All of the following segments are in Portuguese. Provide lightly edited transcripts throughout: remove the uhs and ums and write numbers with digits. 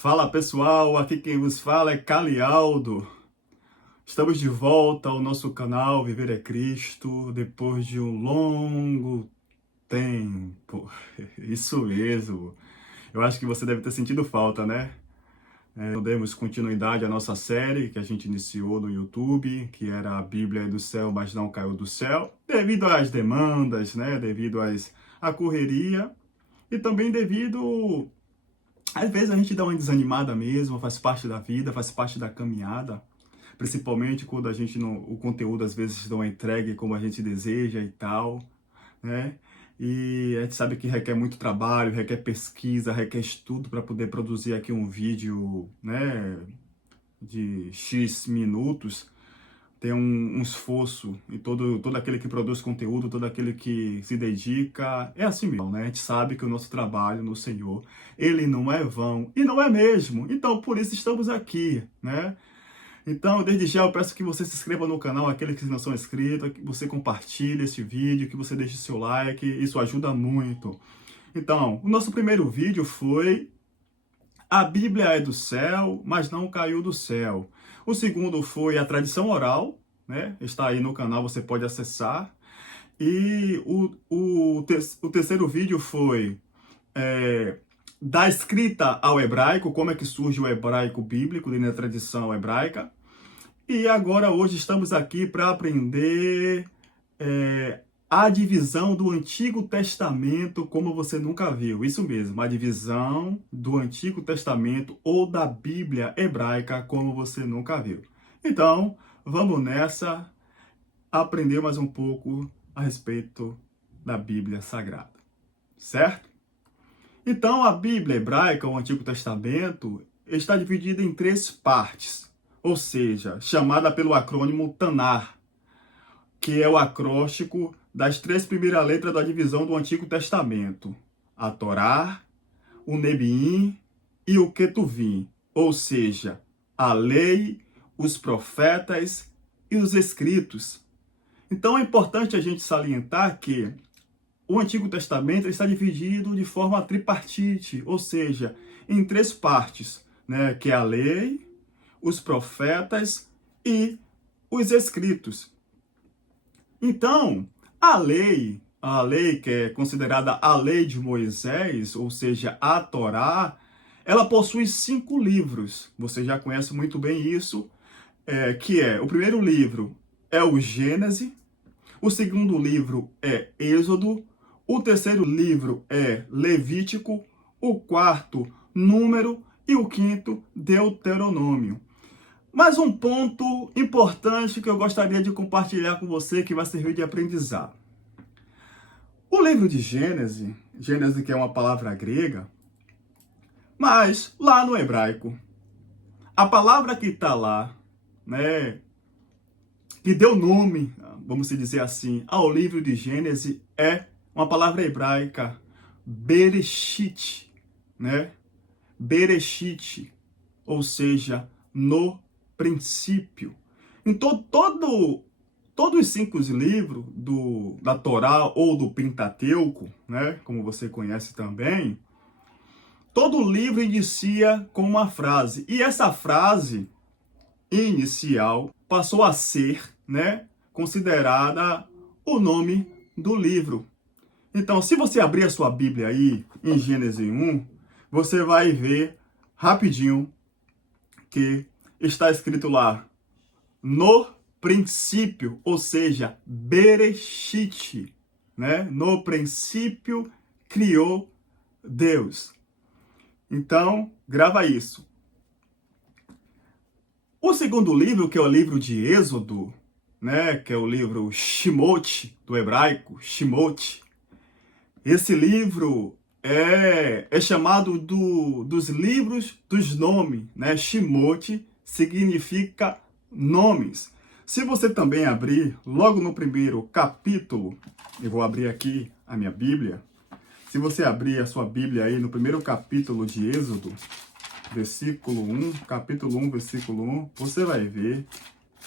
Fala pessoal, aqui quem vos fala é Calialdo. Estamos de volta ao nosso canal Viver é Cristo, depois de um longo tempo. Isso mesmo. Eu acho que você deve ter sentido falta, né? Demos continuidade à nossa série que a gente iniciou no YouTube, que era a Bíblia do céu, mas não caiu do céu, devido às demandas, né? Devido à correria e também devido às vezes a gente dá uma desanimada mesmo, faz parte da vida, faz parte da caminhada, principalmente quando a gente não, o conteúdo às vezes não é entregue como a gente deseja e tal, né? E a gente sabe que requer muito trabalho, requer pesquisa, requer estudo para poder produzir aqui um vídeo, né, de X minutos. Tem um esforço e todo aquele que produz conteúdo, todo aquele que se dedica, é assim mesmo, né? A gente sabe que o nosso trabalho no Senhor, ele não é vão, e não é mesmo. Então, por isso estamos aqui, né? Então, desde já eu peço que você se inscreva no canal, aqueles que não são inscritos, que você compartilhe esse vídeo, que você deixe seu like, isso ajuda muito. Então, o nosso primeiro vídeo foi A Bíblia é do céu, mas não caiu do céu. O segundo foi a tradição oral, né? Está aí no canal, você pode acessar. E o terceiro vídeo foi da escrita ao hebraico, como é que surge o hebraico bíblico dentro da tradição hebraica. E agora, hoje, estamos aqui para aprender a divisão do Antigo Testamento como você nunca viu. Isso mesmo, a divisão do Antigo Testamento ou da Bíblia hebraica como você nunca viu. Então, vamos nessa aprender mais um pouco a respeito da Bíblia Sagrada, certo? Então, a Bíblia hebraica, o Antigo Testamento, está dividida em três partes, ou seja, chamada pelo acrônimo Tanar, que é o acróstico das três primeiras letras da divisão do Antigo Testamento: a Torá, o Nebiim e o Ketuvim, ou seja, a lei, os profetas e os escritos. Então é importante a gente salientar que o Antigo Testamento está dividido de forma tripartite, ou seja, em três partes, né, que é a lei, os profetas e os escritos. Então, a lei que é considerada a lei de Moisés, ou seja, a Torá, ela possui 5 livros. Você já conhece muito bem isso, que é, o primeiro livro é o Gênesis, o segundo livro é Êxodo, o terceiro livro é Levítico, o quarto, Número, e o quinto, Deuteronômio. Mas um ponto importante que eu gostaria de compartilhar com você, que vai servir de aprendizado. O livro de Gênesis, Gênesis que é uma palavra grega, mas lá no hebraico, a palavra que está lá, né, que deu nome, vamos dizer assim, ao livro de Gênesis, é uma palavra hebraica, Bereshit, né? Bereshit, ou seja, no princípio. Então, todos os 5 livros da Torá ou do Pentateuco, né, como você conhece também, todo livro inicia com uma frase. E essa frase inicial passou a ser, né, considerada o nome do livro. Então, se você abrir a sua Bíblia aí, em Gênesis 1, você vai ver rapidinho que está escrito lá, no princípio, ou seja, Bereshit, né? No princípio criou Deus. Então, grava isso. O segundo livro, que é o livro de Êxodo, né? Que é o livro Shemot, do hebraico, Shemot. Esse livro é chamado dos livros dos nomes, né? Shemot significa nomes. Se você também abrir, logo no primeiro capítulo, eu vou abrir aqui a minha Bíblia. Se você abrir a sua Bíblia aí no primeiro capítulo de Êxodo, versículo 1, capítulo 1, versículo 1, você vai ver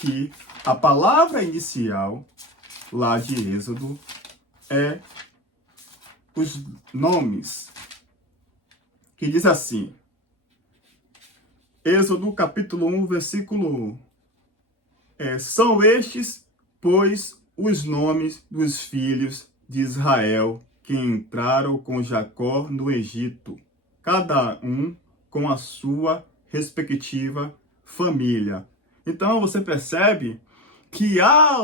que a palavra inicial lá de Êxodo é os nomes, que diz assim: Êxodo capítulo 1, versículo 1. São estes, pois, os nomes dos filhos de Israel que entraram com Jacó no Egito, cada um com a sua respectiva família. Então você percebe que há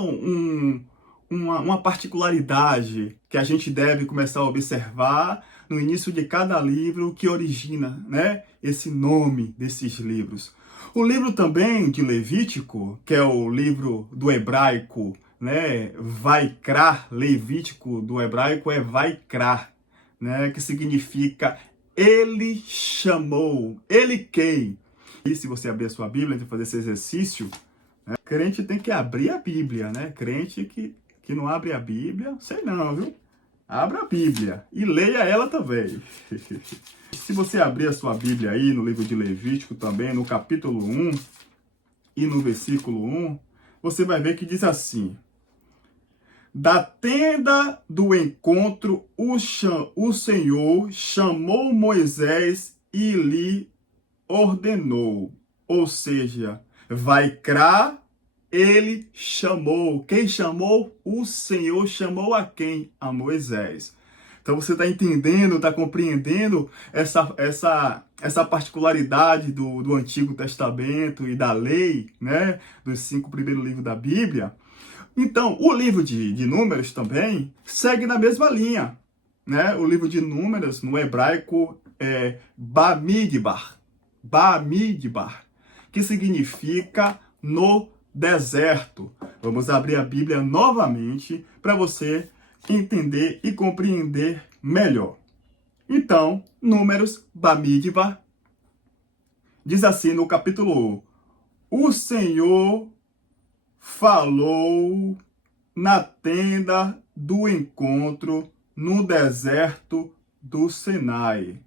uma particularidade que a gente deve começar a observar no início de cada livro que origina, né, esse nome desses livros. O livro também de Levítico, que é o livro do hebraico, né, Vaikra, Levítico do hebraico é Vaikra, né, que significa ele chamou, ele quem. E se você abrir a sua Bíblia e fazer esse exercício, né, crente tem que abrir a Bíblia, né? Crente que não abre a Bíblia, sei não, viu? Abra a Bíblia e leia ela também. Se você abrir a sua Bíblia aí no livro de Levítico também, no capítulo 1 e no versículo 1, você vai ver que diz assim: da tenda do encontro o Senhor chamou Moisés e lhe ordenou. Ou seja, Vaikra, ele chamou. Quem chamou? O Senhor chamou a quem? A Moisés. Então você está entendendo, está compreendendo essa particularidade do Antigo Testamento e da lei, né? Dos 5 primeiros livros da Bíblia. Então, o livro de Números também segue na mesma linha, né? O livro de Números, no hebraico, é Bamidbar, que significa no deserto. Vamos abrir a Bíblia novamente para você entender e compreender melhor. Então, Números, Bamidbar, diz assim no capítulo 1: o Senhor falou na tenda do encontro no deserto do Sinai.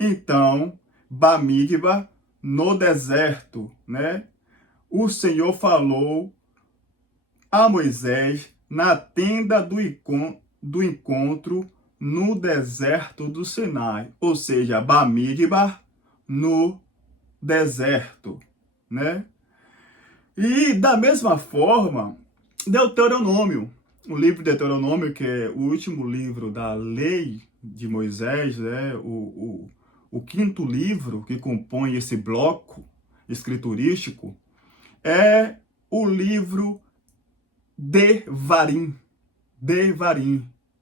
Então, Bamidbar, no deserto, né? O Senhor falou a Moisés na tenda do encontro no deserto do Sinai. Ou seja, Bamidbar, no deserto, né? E da mesma forma, Deuteronômio, o livro de Deuteronômio, que é o último livro da lei de Moisés, né? O quinto livro que compõe esse bloco escriturístico, é o livro Devarim,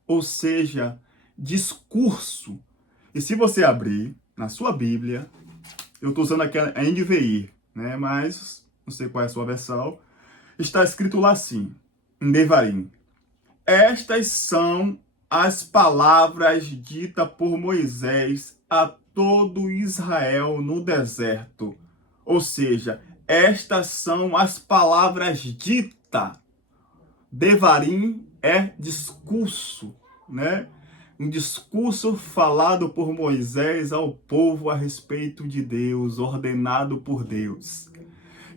ou seja, discurso. E se você abrir na sua Bíblia, eu estou usando aqui a NVI, né? Mas não sei qual é a sua versão, está escrito lá assim, em Devarim: estas são as palavras ditas por Moisés a todo Israel no deserto. Ou seja, estas são as palavras ditas. Devarim é discurso, né? Um discurso falado por Moisés ao povo a respeito de Deus, ordenado por Deus.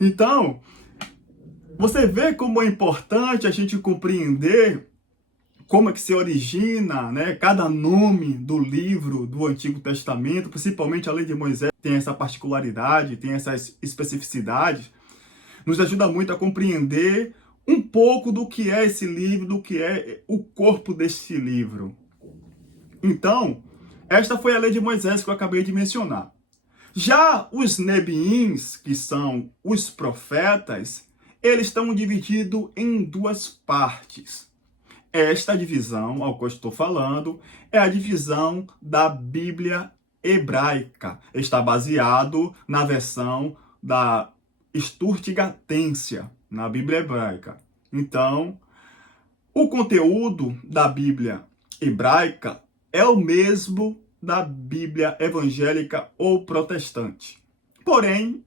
Então, você vê como é importante a gente compreender como é que se origina, né, cada nome do livro do Antigo Testamento, principalmente a lei de Moisés tem essa particularidade, tem essas especificidades, nos ajuda muito a compreender um pouco do que é esse livro, do que é o corpo deste livro. Então, esta foi a lei de Moisés que eu acabei de mencionar. Já os nebiins, que são os profetas, eles estão divididos em duas partes. Esta divisão, ao que eu estou falando, é a divisão da Bíblia hebraica. Está baseado na versão da Sturtigatência, na Bíblia hebraica. Então, o conteúdo da Bíblia hebraica é o mesmo da Bíblia evangélica ou protestante. Porém,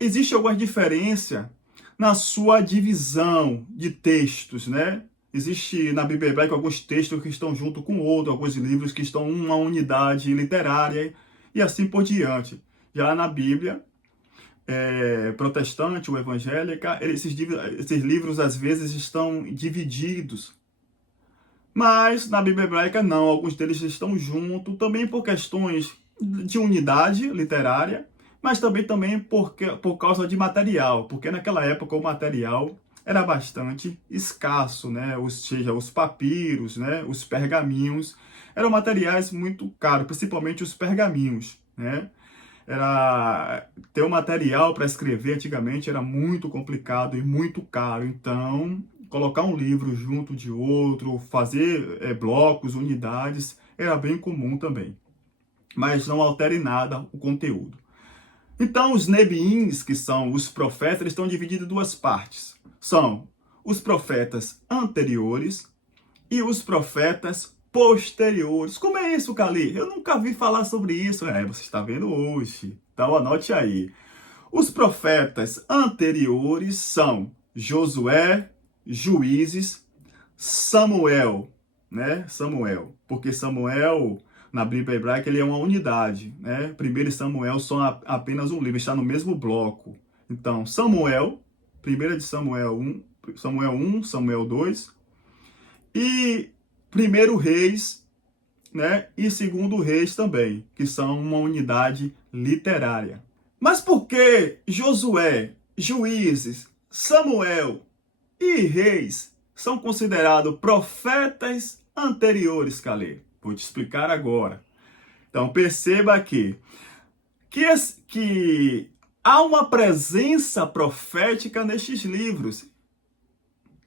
existe alguma diferença na sua divisão de textos, né? Existe na Bíblia hebraica alguns textos que estão junto com outros, alguns livros que estão em uma unidade literária e assim por diante. Já na Bíblia protestante ou evangélica, esses livros às vezes estão divididos. Mas na Bíblia hebraica não, alguns deles estão juntos, também por questões de unidade literária, mas também por causa de material, porque naquela época o material era bastante escasso, né? Seja, os papiros, né? Os pergaminhos, eram materiais muito caros, principalmente os pergaminhos, né? Era ter um material para escrever antigamente era muito complicado e muito caro. Então, colocar um livro junto de outro, fazer blocos, unidades, era bem comum também. Mas não altere nada o conteúdo. Então, os nebiins, que são os profetas, eles estão divididos em duas partes. São os profetas anteriores e os profetas posteriores. Como é isso, Cali? Eu nunca vi falar sobre isso. Você está vendo hoje. Então, anote aí. Os profetas anteriores são Josué, Juízes, Samuel, né? Samuel, porque Samuel, na Bíblia hebraica, ele é uma unidade, né? Primeiro e Samuel são apenas um livro, está no mesmo bloco. Então, Samuel, 1 de Samuel 1, Samuel 2, e 1 Reis, né? E 2 Reis também, que são uma unidade literária. Mas por que Josué, Juízes, Samuel e Reis são considerados profetas anteriores, Calê? Vou te explicar agora. Então perceba que há uma presença profética nestes livros.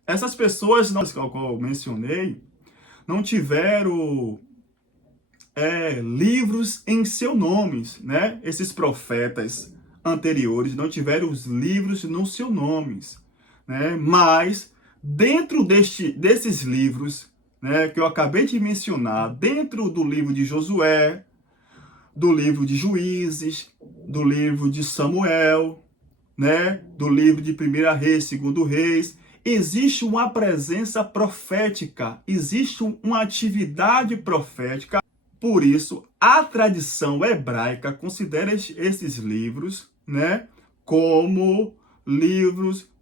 Essas pessoas, que eu mencionei, não tiveram livros em seu nome, né? Esses profetas anteriores não tiveram os livros no seu nome, né? Mas dentro desses livros, né, que eu acabei de mencionar, dentro do livro de Josué, do livro de Juízes, do livro de Samuel, né, do livro de 1 Reis, 2 Reis, existe uma presença profética, existe uma atividade profética. Por isso, a tradição hebraica considera esses livros, né, como livros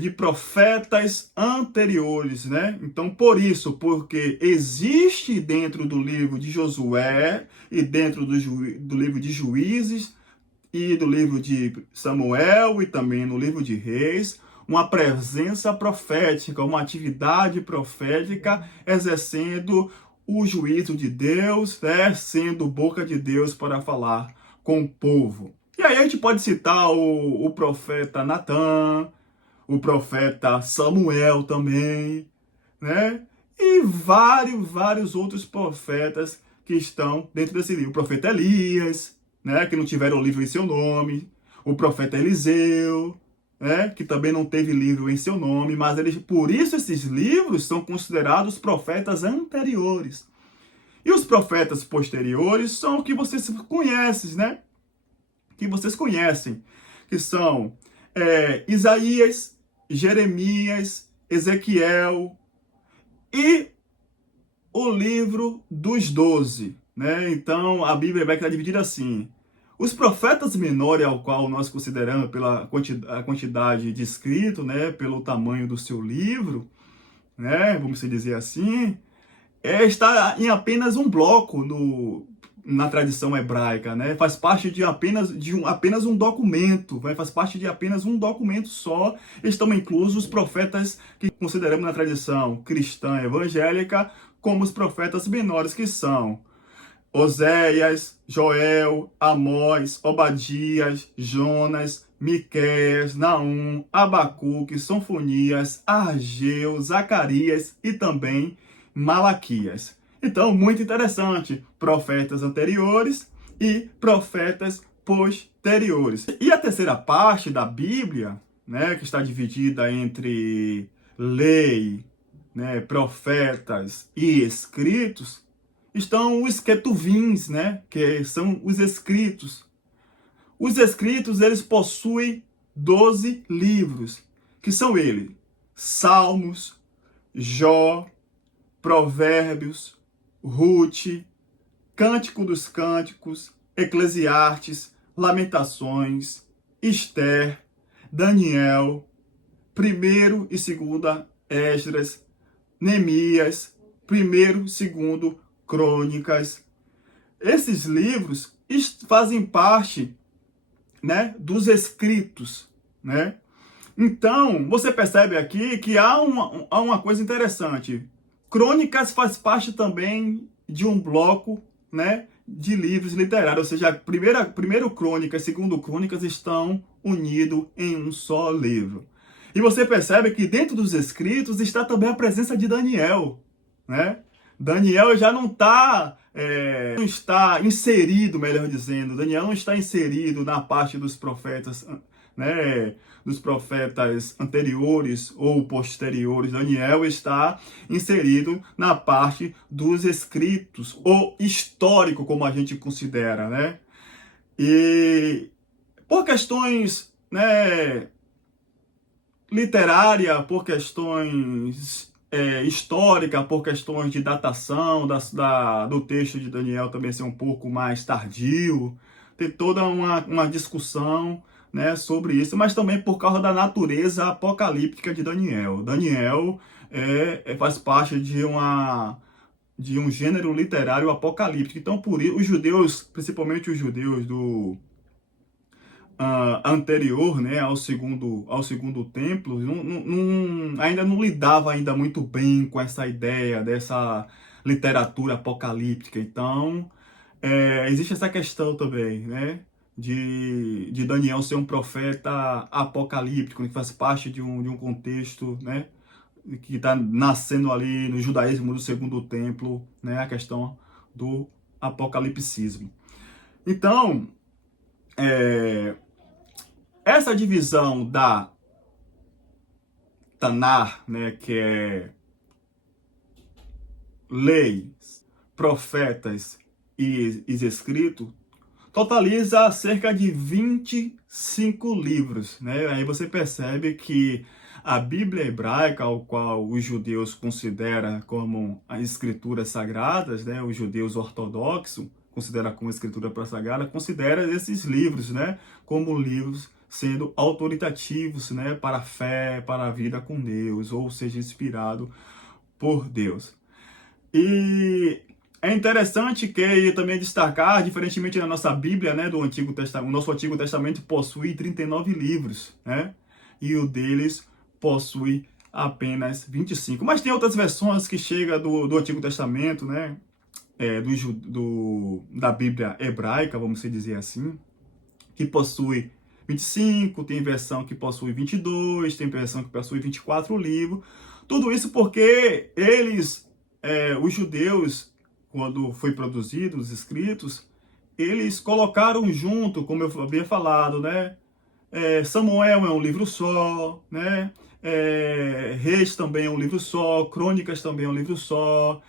de profetas anteriores, né? Então, por isso, porque existe dentro do livro de Josué e dentro do livro de Juízes e do livro de Samuel e também no livro de Reis, uma presença profética, uma atividade profética exercendo o juízo de Deus, né, sendo boca de Deus para falar com o povo. E aí a gente pode citar o profeta Natan, o profeta Samuel também, né? E vários outros profetas que estão dentro desse livro. O profeta Elias, né, que não tiveram o livro em seu nome. O profeta Eliseu, né, que também não teve livro em seu nome, mas por isso esses livros são considerados profetas anteriores. E os profetas posteriores são o que vocês conhecem, né? Que vocês conhecem, que são Isaías, Jeremias, Ezequiel e o livro dos 12, né? Então a Bíblia vai estar dividida assim. Os profetas menores, ao qual nós consideramos pela quantidade de escrito, né, pelo tamanho do seu livro, né, vamos dizer assim, está em apenas um bloco na tradição hebraica, né? Faz parte de apenas um documento, faz parte de apenas um documento só. Estão inclusos os profetas que consideramos na tradição cristã evangélica como os profetas menores, que são Oséias, Joel, Amós, Obadias, Jonas, Miqueias, Naum, Abacuque, Sofonias, Ageu, Zacarias e também Malaquias. Então, muito interessante, profetas anteriores e profetas posteriores. E a terceira parte da Bíblia, né, que está dividida entre lei, né, profetas e escritos, estão os ketuvins, né, que são os escritos. Os escritos, eles possuem 12 livros, que são eles: Salmos, Jó, Provérbios, Rute, Cântico dos Cânticos, Eclesiastes, Lamentações, Esther, Daniel, 1 e 2 Esdras, Neemias, 1 e 2 Crônicas. Esses livros fazem parte né, dos escritos, né? Então, você percebe aqui que há uma coisa interessante. Crônicas faz parte também de um bloco, né, de livros literários, ou seja, primeiro Crônicas, segundo Crônicas estão unidos em um só livro. E você percebe que dentro dos escritos está também a presença de Daniel, né? Daniel já não está inserido, melhor dizendo, Daniel não está inserido na parte dos profetas, né, dos profetas anteriores ou posteriores. Daniel está inserido na parte dos escritos, ou histórico, como a gente considera, né? E por questões, né, literária, por questões histórica, por questões de datação do texto de Daniel também ser um pouco mais tardio, tem toda uma discussão, né, sobre isso, mas também por causa da natureza apocalíptica de Daniel. Daniel faz parte de um gênero literário apocalíptico. Então, por isso, os judeus, principalmente os judeus do anterior, né, ao segundo templo, ainda não lidava ainda muito bem com essa ideia dessa literatura apocalíptica. Então, existe essa questão também, né, de Daniel ser um profeta apocalíptico, que faz parte de um contexto, né, que está nascendo ali no judaísmo do segundo templo, né, a questão do apocalipsismo. Então, essa divisão da Tanar, né, que é leis, profetas e escritos, totaliza cerca de 25 livros, né? Aí você percebe que a Bíblia hebraica, ao qual os judeus consideram como as escrituras sagradas, né? Os judeus ortodoxos consideram como escritura sagrada, considera esses livros, né, como livros sendo autoritativos, né, para a fé, para a vida com Deus, ou seja, inspirado por Deus. E é interessante que também destacar, diferentemente da nossa Bíblia, né, do Antigo Testamento, o nosso Antigo Testamento possui 39 livros, né, e o deles possui apenas 25. Mas tem outras versões que chegam do Antigo Testamento, né, da Bíblia hebraica, vamos dizer assim, que possui 25, tem versão que possui 22, tem versão que possui 24 livros. Tudo isso porque os judeus, quando foi produzido os escritos, eles colocaram junto, como eu havia falado, né? Samuel é um livro só, né? Reis também é um livro só, Crônicas também é um livro só.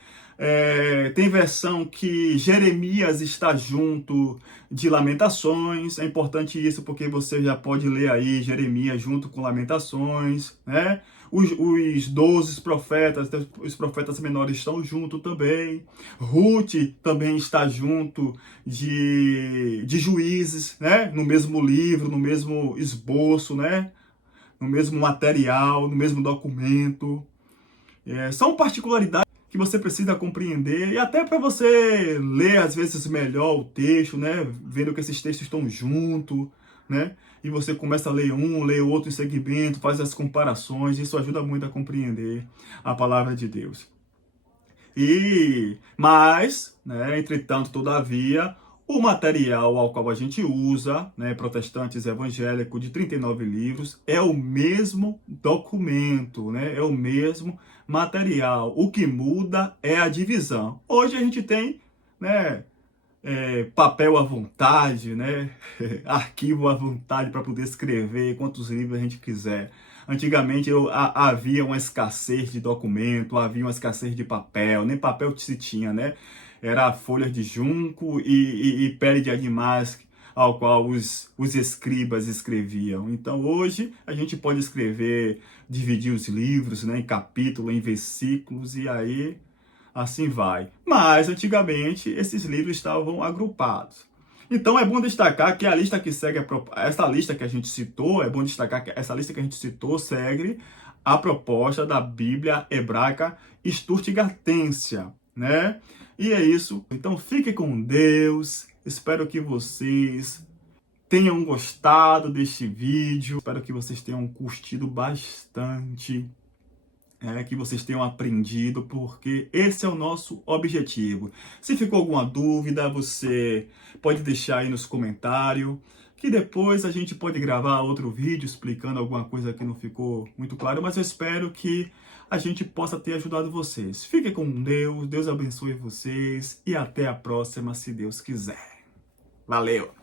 Tem versão que Jeremias está junto de Lamentações. É importante isso porque você já pode ler aí Jeremias junto com Lamentações, né? Os 12 profetas, os profetas menores estão junto também. Ruth também está junto de Juízes, né? No mesmo livro, no mesmo esboço, né? No mesmo material, no mesmo documento. São particularidades que você precisa compreender e até para você ler às vezes melhor o texto, né? Vendo que esses textos estão juntos, né? E você começa a ler um, lê outro em segmento, faz as comparações, isso ajuda muito a compreender a palavra de Deus. Mas, né, entretanto, todavia, o material ao qual a gente usa, né, protestantes evangélicos, de 39 livros, é o mesmo documento, né, é o mesmo material. O que muda é a divisão. Hoje a gente tem, né, papel à vontade, né, arquivo à vontade para poder escrever quantos livros a gente quiser. Antigamente havia uma escassez de documento, havia uma escassez de papel, nem papel se tinha, né? Era folhas de junco e pele de animais ao qual os escribas escreviam. Então hoje a gente pode escrever, dividir os livros, né, em capítulos, em versículos, e aí assim vai. Mas antigamente esses livros estavam agrupados. Então é bom destacar que a lista que segue, essa lista que a gente citou, é bom destacar que essa lista que a gente citou segue a proposta da Bíblia hebraica Stuttgartensia, né? E é isso. Então fique com Deus. Espero que vocês tenham gostado deste vídeo. Espero que vocês tenham curtido bastante. Que vocês tenham aprendido, porque esse é o nosso objetivo. Se ficou alguma dúvida, você pode deixar aí nos comentários, que depois a gente pode gravar outro vídeo explicando alguma coisa que não ficou muito claro, mas eu espero que a gente possa ter ajudado vocês. Fiquem com Deus, Deus abençoe vocês e até a próxima, se Deus quiser. Valeu!